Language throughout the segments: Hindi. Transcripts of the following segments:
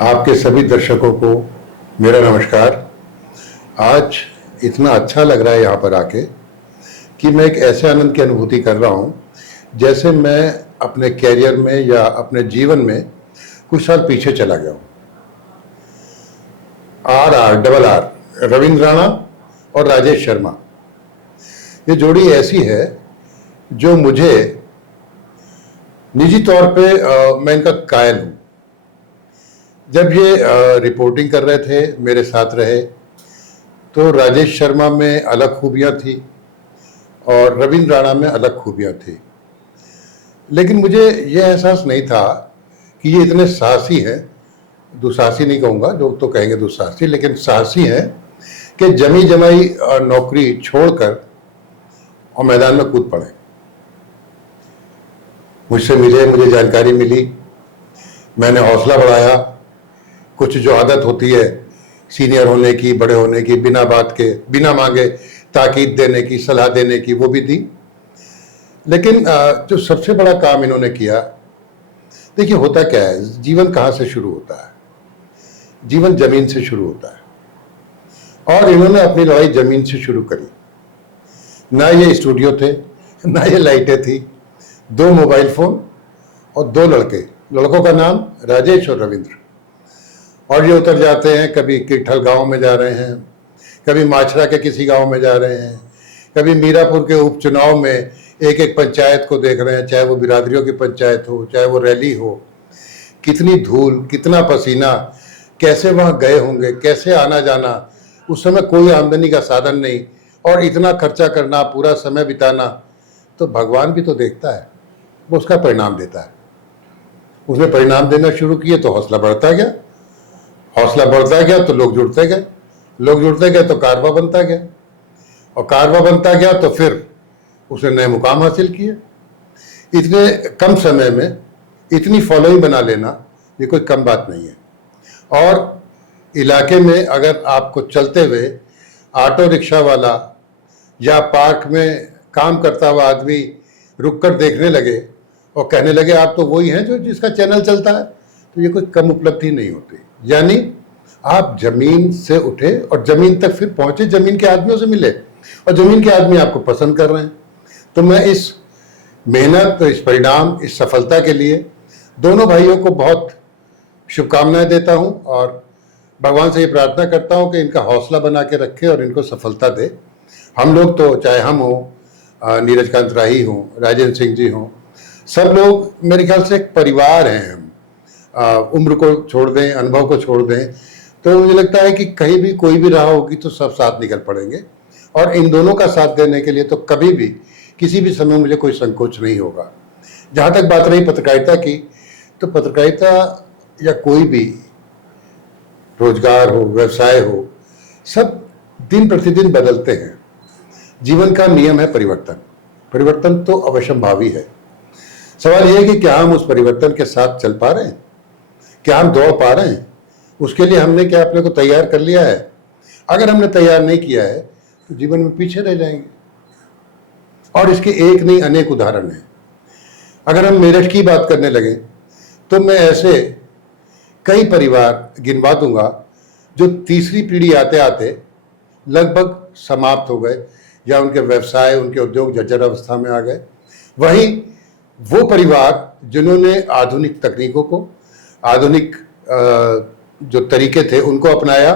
आपके सभी दर्शकों को मेरा नमस्कार। आज इतना अच्छा लग रहा है यहाँ पर आके कि मैं एक ऐसे आनंद की अनुभूति कर रहा हूँ जैसे मैं अपने कैरियर में या अपने जीवन में कुछ साल पीछे चला गया हूँ। RR रविंद्र राणा और राजेश शर्मा, ये जोड़ी ऐसी है जो मुझे निजी तौर पे मैं इनका कायल हूँ। जब ये रिपोर्टिंग कर रहे थे, मेरे साथ रहे, तो राजेश शर्मा में अलग खूबियाँ थी और रविंद्र राणा में अलग खूबियाँ थी। लेकिन मुझे ये एहसास नहीं था कि ये इतने साहसी हैं, दुस्साहसी नहीं कहूँगा, लोग तो कहेंगे दुस्साहसी, लेकिन साहसी हैं कि जमी जमाई नौकरी छोड़कर और मैदान में कूद पड़े। मुझसे मिले, मुझे जानकारी मिली, मैंने हौसला बढ़ाया। कुछ जो आदत होती है सीनियर होने की, बड़े होने की, बिना बात के, बिना मांगे ताकीद देने की, सलाह देने की, वो भी दी। लेकिन जो सबसे बड़ा काम इन्होंने किया, देखिए होता क्या है, जीवन कहाँ से शुरू होता है? जीवन जमीन से शुरू होता है और इन्होंने अपनी लड़ाई जमीन से शुरू करी। ना ये स्टूडियो थे, ना ये लाइटें थी, 2 मोबाइल फोन और 2 लड़के, लड़कों का नाम राजेश और रविंद्र। और ये उतर जाते हैं, कभी किठल गांव में जा रहे हैं, कभी माछरा के किसी गांव में जा रहे हैं, कभी मीरापुर के उपचुनाव में एक एक पंचायत को देख रहे हैं, चाहे वो बिरादरियों की पंचायत हो, चाहे वो रैली हो। कितनी धूल, कितना पसीना, कैसे वहाँ गए होंगे, कैसे आना जाना। उस समय कोई आमदनी का साधन नहीं और इतना खर्चा करना, पूरा समय बिताना, तो भगवान भी तो देखता है, वो उसका परिणाम देता है। उसने परिणाम देना शुरू किए तो हौसला बढ़ता गया, हौसला बढ़ता गया तो लोग जुड़ते गए, लोग जुड़ते गए तो कारवा बनता गया, और कारवा बनता गया तो फिर उसने नए मुकाम हासिल किए। इतने कम समय में इतनी फॉलोइंग बना लेना ये कोई कम बात नहीं है। और इलाके में अगर आपको चलते हुए ऑटो रिक्शा वाला या पार्क में काम करता हुआ आदमी रुक कर देखने लगे और कहने लगे आप तो वही हैं जो जिसका चैनल चलता है, तो ये कोई कम उपलब्धि नहीं होती। यानी आप जमीन से उठे और जमीन तक फिर पहुंचे, जमीन के आदमियों से मिले और जमीन के आदमी आपको पसंद कर रहे हैं। तो मैं इस मेहनत, इस परिणाम, इस सफलता के लिए दोनों भाइयों को बहुत शुभकामनाएं देता हूं और भगवान से ये प्रार्थना करता हूं कि इनका हौसला बना के रखे और इनको सफलता दे। हम लोग तो, चाहे हम हो, नीरज कांत राही हो, राजेंद्र सिंह जी हो, सब लोग मेरे ख्याल से एक परिवार हैं। हम उम्र को छोड़ दें, अनुभव को छोड़ दें, तो मुझे लगता है कि कहीं भी कोई भी रहा होगी तो सब साथ निकल पड़ेंगे। और इन दोनों का साथ देने के लिए तो कभी भी, किसी भी समय मुझे कोई संकोच नहीं होगा। जहाँ तक बात रही पत्रकारिता की, तो पत्रकारिता या कोई भी रोजगार हो, व्यवसाय हो, सब दिन प्रतिदिन बदलते हैं। जीवन का नियम है परिवर्तन, परिवर्तन तो अवश्यंभावी है। सवाल यह है कि क्या हम उस परिवर्तन के साथ चल पा रहे हैं, क्या हम दौड़ पा रहे हैं, उसके लिए हमने क्या अपने को तैयार कर लिया है? अगर हमने तैयार नहीं किया है तो जीवन में पीछे रह जाएंगे। और इसके एक नहीं अनेक उदाहरण हैं। अगर हम मेरठ की बात करने लगे तो मैं ऐसे कई परिवार गिनवा दूंगा जो तीसरी पीढ़ी आते आते लगभग समाप्त हो गए या उनके व्यवसाय, उनके उद्योग जर्जर अवस्था में आ गए। वहीं वो परिवार जिन्होंने आधुनिक तकनीकों को, आधुनिक जो तरीके थे उनको अपनाया,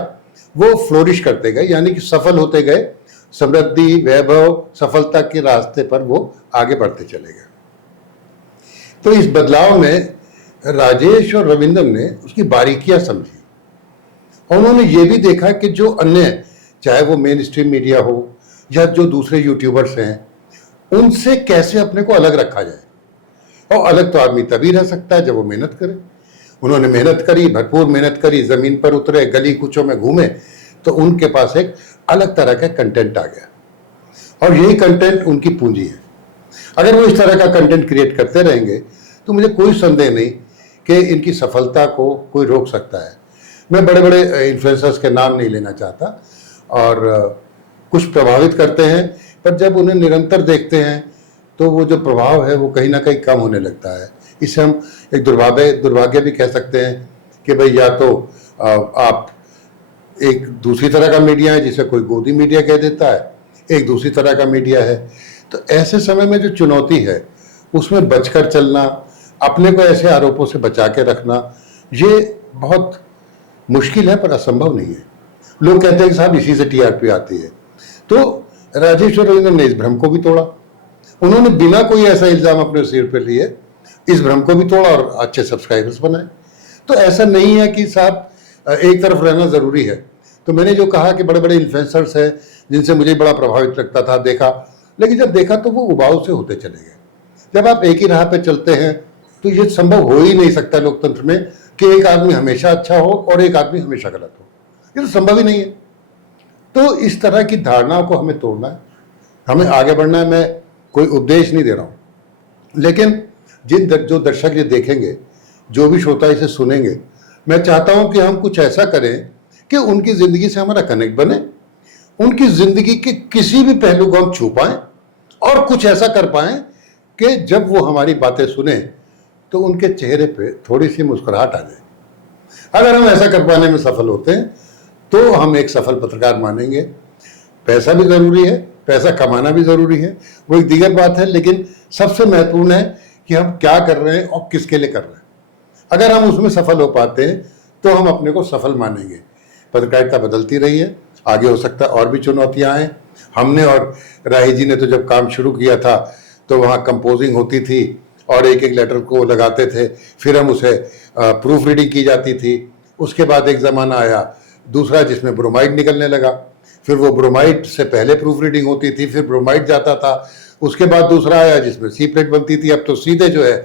वो फ्लोरिश करते गए, यानी कि सफल होते गए, समृद्धि, वैभव, सफलता के रास्ते पर वो आगे बढ़ते चले गए। तो इस बदलाव में राजेश और रविंद्र ने उसकी बारीकियां समझी और उन्होंने ये भी देखा कि जो अन्य, चाहे वो मेन स्ट्रीम मीडिया हो या जो दूसरे यूट्यूबर्स हैं, उनसे कैसे अपने को अलग रखा जाए। और अलग तो आदमी तभी रह सकता है जब वो मेहनत करे। उन्होंने मेहनत करी, भरपूर मेहनत करी, जमीन पर उतरे, गली कूचों में घूमे, तो उनके पास एक अलग तरह का कंटेंट आ गया और यही कंटेंट उनकी पूंजी है। अगर वो इस तरह का कंटेंट क्रिएट करते रहेंगे तो मुझे कोई संदेह नहीं कि इनकी सफलता को कोई रोक सकता है। मैं बड़े बड़े इन्फ्लुएंसर्स के नाम नहीं लेना चाहता और कुछ प्रभावित करते हैं, पर जब उन्हें निरंतर देखते हैं तो वो जो प्रभाव है वो कहीं ना कहीं कम होने लगता है। इसे हम एक दुर्भाग्य भी कह सकते हैं कि भाई या तो आप एक दूसरी तरह का मीडिया है जिसे कोई गोदी मीडिया कह देता है, एक दूसरी तरह का मीडिया है। तो ऐसे समय में जो चुनौती है उसमें बचकर चलना, अपने को ऐसे आरोपों से बचा के रखना, ये बहुत मुश्किल है पर असंभव नहीं है। लोग कहते हैं कि साहब इसी से टीआरपी आती है। तो राजेश और रविंद्र ने इस भ्रम को भी तोड़ा। उन्होंने बिना कोई ऐसा इल्जाम अपने सिर पे लिए इस भ्रम को भी तोड़ा और अच्छे सब्सक्राइबर्स बनाए। तो ऐसा नहीं है कि साहब एक तरफ रहना जरूरी है। तो मैंने जो कहा कि बड़े बड़े इन्फ्लुएंसर्स हैं जिनसे मुझे बड़ा प्रभावित लगता था, देखा, लेकिन जब देखा तो वो उबाऊ से होते चले गए। जब आप एक ही राह पे चलते हैं तो ये संभव हो ही नहीं सकता लोकतंत्र में कि एक आदमी हमेशा अच्छा हो और एक आदमी हमेशा गलत हो। ये तो संभव ही नहीं है। तो इस तरह की धारणाओं को हमें तोड़ना है, हमें आगे बढ़ना है। मैं कोई उपदेश नहीं दे रहा हूँ, लेकिन जो दर्शक ये देखेंगे, जो भी श्रोता इसे सुनेंगे, मैं चाहता हूँ कि हम कुछ ऐसा करें कि उनकी ज़िंदगी से हमारा कनेक्ट बने, उनकी ज़िंदगी के किसी भी पहलू को हम छू पाएँ और कुछ ऐसा कर पाएँ कि जब वो हमारी बातें सुने तो उनके चेहरे पे थोड़ी सी मुस्कुराहट आ जाए। अगर हम ऐसा कर पाने में सफल होते हैं तो हम एक सफल पत्रकार मानेंगे। पैसा भी ज़रूरी है, पैसा कमाना भी ज़रूरी है, वो एक दीगर बात है, लेकिन सबसे महत्वपूर्ण है कि हम क्या कर रहे हैं और किसके लिए कर रहे हैं। अगर हम उसमें सफल हो पाते हैं तो हम अपने को सफल मानेंगे। पत्रकारिता बदलती रही है, आगे हो सकता है और भी चुनौतियाँ आएँ। हमने और राही जी ने तो जब काम शुरू किया था तो वहाँ कंपोजिंग होती थी और एक एक लेटर को लगाते थे, फिर हम उसे प्रूफ रीडिंग की जाती थी। उसके बाद एक ज़माना आया दूसरा जिसमें ब्रोमाइड निकलने लगा, फिर वो ब्रोमाइड से पहले प्रूफ रीडिंग होती थी, फिर ब्रोमाइड जाता था। उसके बाद दूसरा आया जिसमें सी प्लेट बनती थी, अब तो सीधे जो है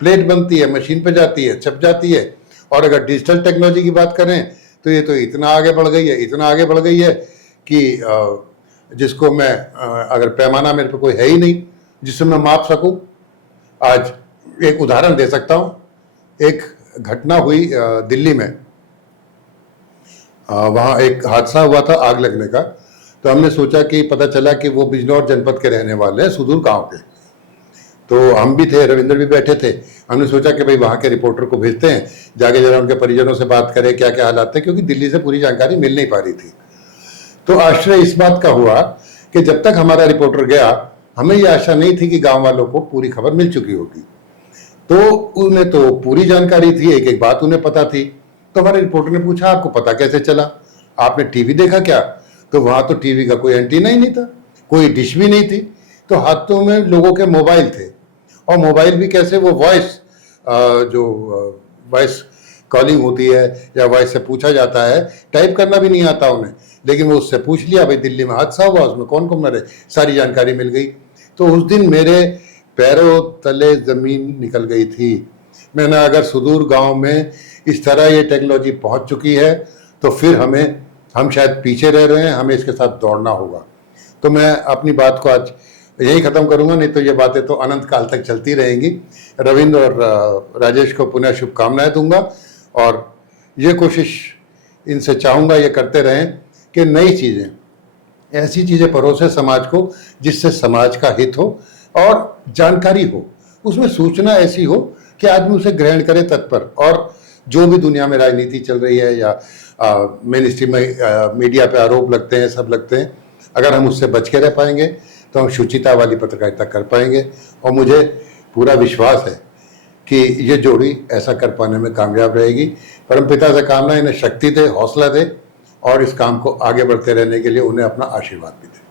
प्लेट बनती है, मशीन पे जाती है, छप जाती है। और अगर डिजिटल टेक्नोलॉजी की बात करें तो ये तो इतना आगे बढ़ गई है, इतना आगे बढ़ गई है कि जिसको मैं अगर पैमाना मेरे पे कोई है ही नहीं जिससे मैं माप सकूं। आज एक उदाहरण दे सकता हूं। एक घटना हुई दिल्ली में, वहाँ एक हादसा हुआ था आग लगने का। तो हमने सोचा कि पता चला कि वो बिजनौर जनपद के रहने वाले हैं, सुदूर गांव के। तो हम भी थे, रविंद्र भी बैठे थे। हमने सोचा कि भाई वहाँ के रिपोर्टर को भेजते हैं, जाके जरा उनके परिजनों से बात करें क्या क्या हालात थे, क्योंकि दिल्ली से पूरी जानकारी मिल नहीं पा रही थी। तो आश्चर्य इस बात का हुआ कि जब तक हमारा रिपोर्टर गया हमें ये आशा नहीं थी कि गाँव वालों को पूरी खबर मिल चुकी होगी। तो उन्हें तो पूरी जानकारी थी, एक एक बात उन्हें पता थी। तो हमारे रिपोर्टर ने पूछा आपको पता कैसे चला, आपने टीवी देखा क्या? तो वहाँ तो टीवी का कोई एंटीना ही नहीं था, कोई डिश भी नहीं थी। तो हाथों में लोगों के मोबाइल थे, और मोबाइल भी कैसे, वो वॉइस जो वॉइस कॉलिंग होती है या वॉइस से पूछा जाता है, टाइप करना भी नहीं आता उन्हें, लेकिन वो उससे पूछ लिया भाई दिल्ली में हादसा हुआ, उसमें कौन कौन मरे, सारी जानकारी मिल गई। तो उस दिन मेरे पैरों तले ज़मीन निकल गई थी। मैंने अगर सुदूर गांव में इस तरह ये टेक्नोलॉजी पहुंच चुकी है तो फिर हम शायद पीछे रह रहे हैं, हमें इसके साथ दौड़ना होगा। तो मैं अपनी बात को आज यही ख़त्म करूंगा, नहीं तो ये बातें तो अनंत काल तक चलती रहेंगी। रविंद्र और राजेश को पुनः शुभकामनाएं दूंगा, और ये कोशिश इनसे चाहूँगा ये करते रहें कि नई चीज़ें, ऐसी चीज़ें परोसे समाज को जिससे समाज का हित हो और जानकारी हो, उसमें सूचना ऐसी हो कि आदमी उसे ग्रहण करे तत्पर। और जो भी दुनिया में राजनीति चल रही है या मेन स्ट्रीम मीडिया पे आरोप लगते हैं, सब लगते हैं, अगर हम उससे बच के रह पाएंगे तो हम शुचिता वाली पत्रकारिता कर पाएंगे। और मुझे पूरा विश्वास है कि ये जोड़ी ऐसा कर पाने में कामयाब रहेगी। परमपिता से कामना इन्हें शक्ति दे, हौसला दे, और इस काम को आगे बढ़ते रहने के लिए उन्हें अपना आशीर्वाद भी दे।